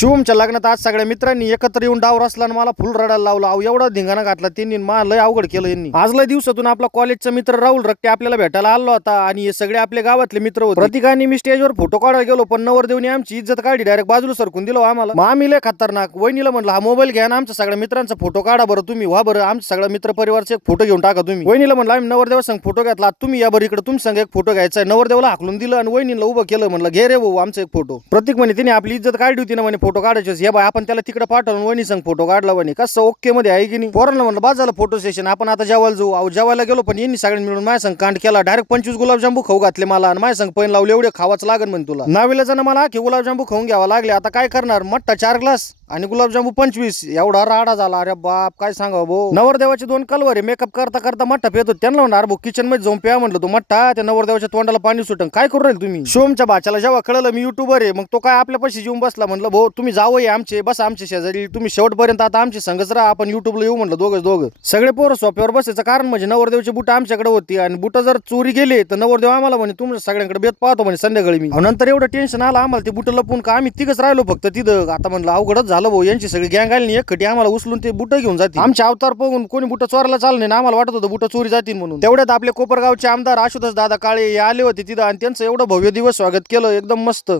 शिवमच्या लग्नात आज सगळ्या मित्रांनी एकत्र येऊन डाव रचला आणि मला फुल रडायला लावला. अहो एवढा धिंगाणा घातला त्यांनी, मला लय अवघड केलं यांनी. आज लय दिवसातून आपला कॉलेजचा मित्र राहुल रक्ते आपल्याला भेटायला आलो होता आणि हे सगळे आपले गावातले मित्र होते. प्रत्येकाने मी स्टेजवर फोटो काढायला गेलो, पण नवरदेवनी आमची इज्जत काढली, डायरेक्ट बाजूला सरकून दिलो आम्हाला. मग आम्ही लय खतरनाक. वहिनीला म्हणलं हा मोबाईल घ्या ना आमच्या सगळ्या मित्रांचा फोटो काढा बरं तुम्ही, व्हा बरं आमच्या सगळ्या मित्र परिवारचे एक फोटो घेऊन टाका तुम्ही. वहिनीला म्हणलं आम्ही नवरदेवा संग फोटो घेतला, तुम्ही या बरं इकडे तुमच्या संग एक फोटो घ्यायचा. नवरदेवाला हाकलून दिलं आणि वहिनीला उभं केलं. म्हणलं घे रे भाऊ आमचा एक फोटो. प्रत्येक म्हणे तिने आपली इज्जत काढली होती ना म्हणे फोटो काढायचे. हे बाय आपण त्याला तिकडे पाठवून वहिनी संग फोटो काढला म्हणे. कसं ओके मध्ये आहे की नाही. पोरांना म्हणलं बस झालं फोटो सेशन, आपण आता जेवायला जाऊ. अहो जेवायला गेलो, पण यांनी सगळ्यांनी मिळून माझ्या संग कांड केला. डायरेक्ट 25 गुलाबजांबू खाऊ घातले मला आणि माझ्या संग पैन लावले. एवढे खावाच लागन म्हणे तुला. नावीला जण मला की गुलाबजांबू खाऊन घ्यावा लागले. आता काय करणार, मट्टा 4 ग्लास आणि गुलाबजांबू 25. एवढा राडा झाला. अरे बाप काय सांगा भाऊ. नवरदेवाचे 2 कलवरे मेकअप करता करता मट्टा पेतो. त्यांना म्हणणार भाऊ किचन मध्ये जाऊन प्या म्हणलं तो मट्टा. त्या नवरदेवाच्या तोंडाला पाणी सुटन. काय करू राहील तुम्ही. शिवमच्या भाच्याला जेव्हा कळलं मी युट्यूबर आहे, मग तो काय आपल्या पैसे येऊन बसला. म्हणलं भाऊ तुम्ही जावं आमचे, बस आमच्या शेजारी, तुम्ही शेवटपर्यंत आता आमची संगच राहा, आपण युट्यूबला येऊ म्हणलं दोघं. सगळे पोरं सोप्यावर बसायचं कारण म्हणजे नवरदेवची बुट आमच्याकडे होती आणि बुट जर चोरी गेले तर नवरदेव आम्हाला म्हणे तुमच्या सगळ्यांकडे बेत पाहतो म्हणे संध्याकाळी. मी नंतर एवढं टेन्शन आलं आम्हाला ते बुट लपून का आम्ही तिघच राहिलो फक्त तिथं. आता म्हणलं अवघडच झालं भाऊ, यांची सगळी गँग आली एकखटी आम्हाला उचलून ते बुट घेऊन जाते. आमच्या अवतार बघून कोणी बुट चोरायला चालले ना, आम्हाला वाटत होतं बुट चोरी जातील म्हणून. तेवढ्यात आपले कोपरगावचे आमदार आशुतोष दादा काळे आले होते तिथं आणि त्यांचं एवढं भव्य दिवस स्वागत केलं एकदम मस्त.